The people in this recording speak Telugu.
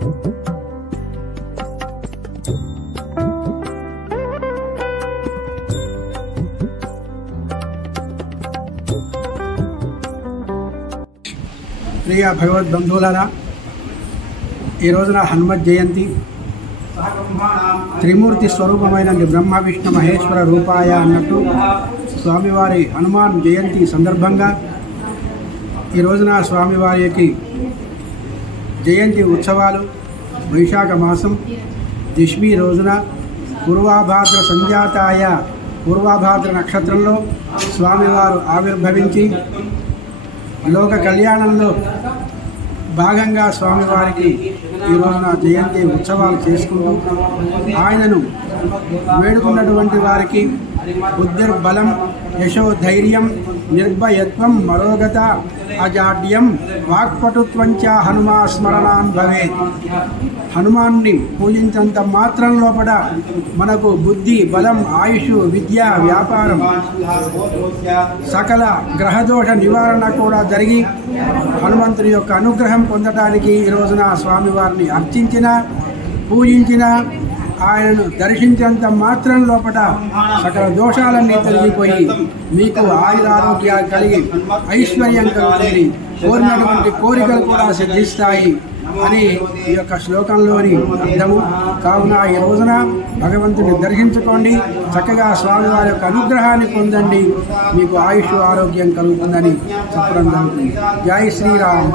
ప్రియ భగవద్బంధువులారా, ఈ రోజున హనుమత్ జయంతి. త్రిమూర్తి స్వరూపమైన బ్రహ్మ విష్ణు మహేశ్వర రూపాయ అన్నట్టు స్వామివారి హనుమాన్ జయంతి సందర్భంగా ఈ రోజున స్వామివారికి జయంతి ఉత్సవాలు వైశాఖ మాసం దశమి రోజున పూర్వాభాద్ర సంజాతాయ పూర్వాభాద్ర నక్షత్రంలో స్వామివారు ఆవిర్భవించి లోక కళ్యాణంలో భాగంగా స్వామివారికి ఈ రోజున జయంతి ఉత్సవాలు చేసుకుంటూ ఆయనను వేడుకున్నటువంటి వారికి బుద్ధిర్బలం యశోధైర్యం నిర్భయత్వం మరోగత అజాడ్యం వాక్పటుత్వంచ హనుమా స్మరణాన్ భవేత్. హనుమాన్ని పూజించేంత మాత్రం లోపల మనకు బుద్ధి, బలం, ఆయుష్, విద్య, వ్యాపారం, సకల గ్రహదోష నివారణ కూడా జరిగి హనుమంతుని యొక్క అనుగ్రహం పొందడానికి ఈ రోజున స్వామివారిని అర్చించిన, పూజించిన, ఆయనను దర్శించేంత మాత్రం లోపల సకల దోషాలన్నీ తొలగిపోయి మీకు ఆయురారోగ్యాలు కలిగి ఐశ్వర్యం కలుగుతుంది, కోరినటువంటి కోరికలు కూడా సిద్ధిస్తాయి అని ఈ యొక్క శ్లోకంలోని అర్థము. కావున ఈ రోజున భగవంతుని దర్శించుకోండి, చక్కగా స్వామివారి యొక్క అనుగ్రహాన్ని పొందండి, మీకు ఆయుష్ ఆరోగ్యం కలుగుతుందని చెప్పడం జరుగుతుంది. జై శ్రీరామ్.